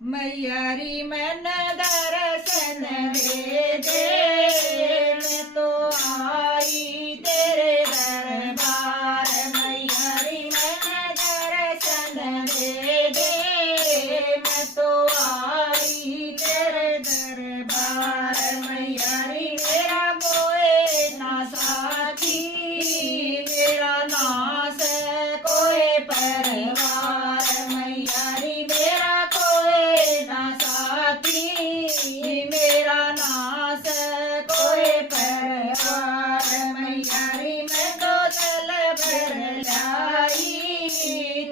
मैयारी मन दर्शन दे दे, मैं तो आई तेरे दरबार। मैयारी मन दर्शन दे दे, मैं तो आई तेरे दरबार। मैयारी मेरा कोई ना साथी, मेरा नास कोई परवार। मैयारी मेरा कोई ना साथी, मेरा नास कोई परवार। मैयारी मैं तो जल भर लाई,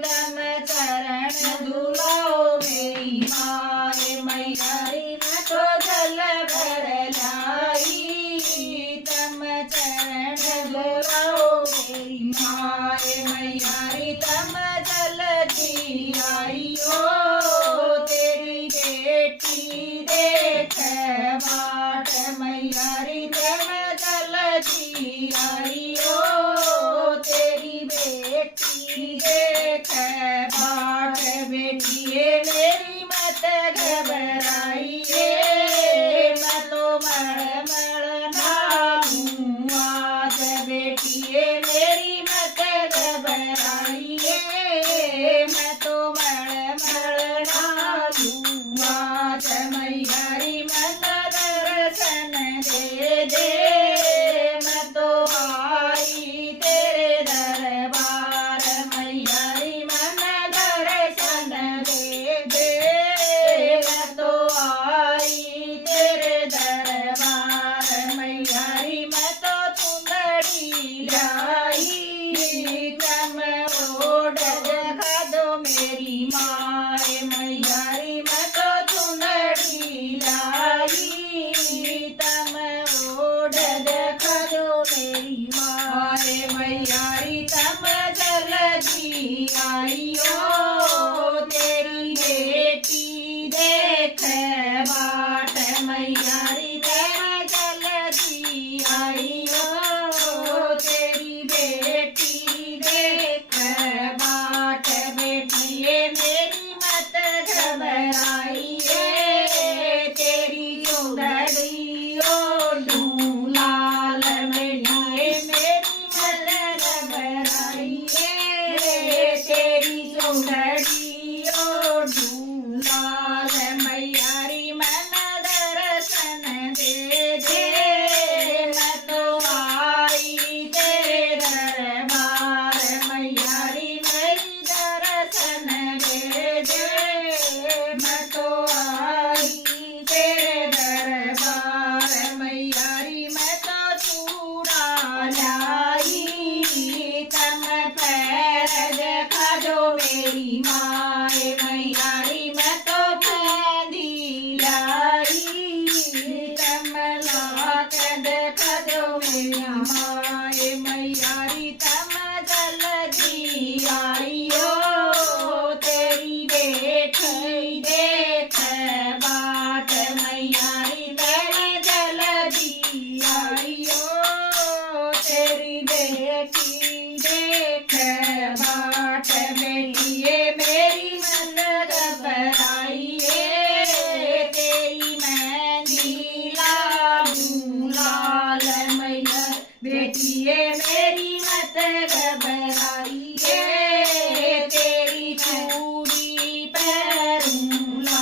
तम चरण धुलाओ मेरी माए। मैयारी मैं तो जल भर लाई, तम चरण धुलाओ मेरी माए। मैयारी तम जल दी आइयो, तेरी बेटी देख बाट। मैयारी तम जल दी आइयो, तेरी बेटी देख बाट। बेटिए मेरी मत घबराइए, मैं तो मड़ नालूं आज। बेटिए मेरी मत घबराइए, मैं तो मड़ नालूं आज। मैयारी मन दर्शन दे दे, मैं तो आई तेरे दरबार। मैयारी मन दर्शन दे दे, मैं तो आई तेरे दरबार। मैयारी मैं तो चुंदड़ी लाई, तम ओढ़ देखा दो मेरी माए। मैयारी मैं तो चुंदड़ी लाई, तम ओढ़ देखा दो मेरी माए। मैयारी तम जल दी आइयो, तेरी बेटी देख बाट। मैयारी तम जल दी आइयो, तेरी बेटी देख बाट। बेटिए मेरी मत घबराइए, तेरी चुंदड़ी ओढ़ूं लाल। बेटिए मेरी मत घबराइए, तेरी चुंदड़ी ओढ़ूं लाल। मैयारी मन दर्शन दे दे, मैं तो आई तेरे दरबार। मैयारी मेरी दर्शन दे दे, मैं तो आई तेरे दरबार। मैयारी मैं तो चूड़ा लाई, तम पैर देखा दो मेरी माए। मैयारी मैं तो मेहंदी लाई, तम लाक देखा दो मेरी माए। मैयारी तम जल दी आइयो, तेरी बेटी देख बाट। मैयारी तम जल दी आइयो, तेरी बेटी देख बाट। बेटिए मेरी मन घबराइए, तेरी मेहंदी लालूं लाल। मैया बेटिए मेरी मत घबराइए, तेरी चूड़ी पैरूं लाल।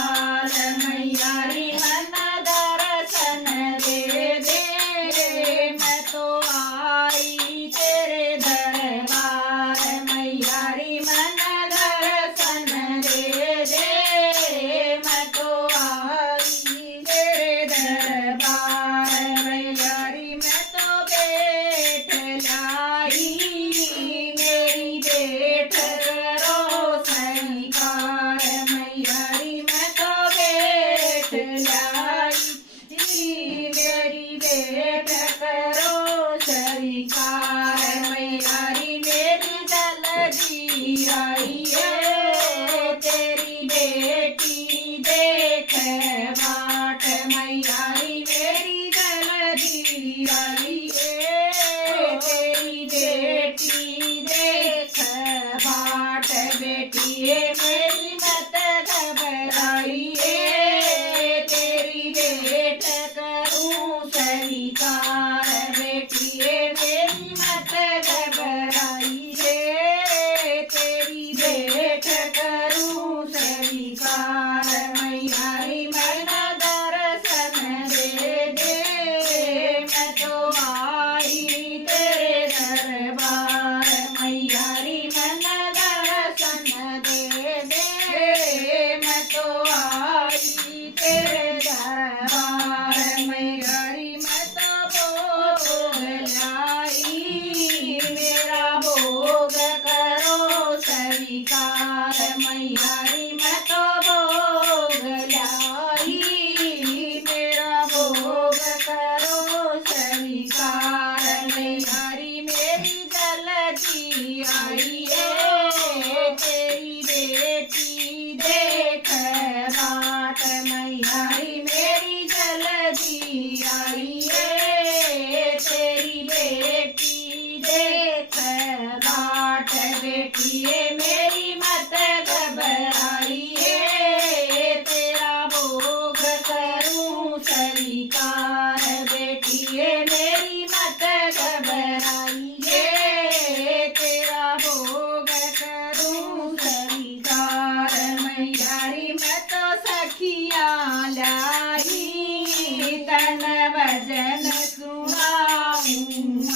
स्वीकार मैयारी मन दर्शन दे दे मैं तो आई तेरे दरबार मैयारी मन दर्शन दे दे मैं तो आई तेरे दरबार मैयारी मैं तो भोग लाई मेरा भोग करो स्वीकार मैयारी मैं तो भोग लाई मेरा भोग करो स्वीकार मैयारी मेरी जल्दी आई है तेरी बेटी देख बाट मैयारी मेरी जल्दी आई है तेरी बेटी देख बाट बेटिए मेरी मत घबराई है तेरा भोग करूं स्वीकार बेटिए मेरी मत घबराई है तेरा भोग करूं स्वीकार मैयारी मैं तो सखियां लाई तन भजन सुनाऊं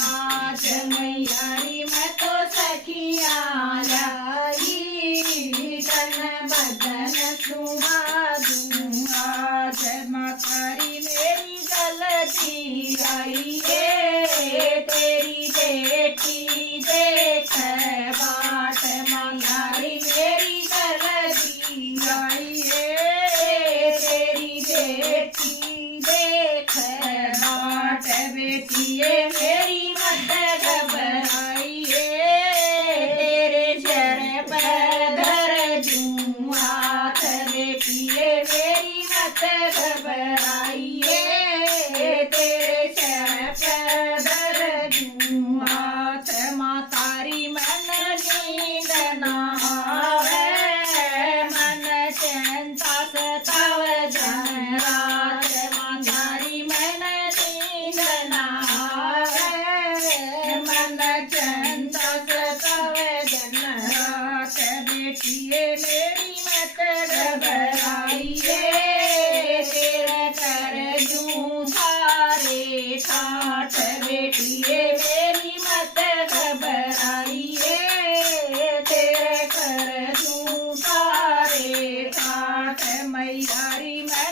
आज मैयारी मैं तो सखियां लाई तन भजन सुना दूं आज मातारी मेरी गलती आई है तेरी बेटी देख बाट मातारी मेरी गलती आई है तेरी बेटी देख बाट बेटिए मेरी मत घबराई है तेरे शर पर धर दूं हाथ बेटिए मेरी मत घबराई है तेरे शर पर धर दूं हाथ मातारी मन नींद ना आवे मन चिंता सताव दिन रात मातारी मन नींद ना आवे मन चिंता सताव दिन रात बेटिए मेरी मत घबराई है तेरे कर दूं सारे ठाठ बेटिए मेरी मत घबराई है तेरे कर दूं सारे ठाठ मैयारी मैं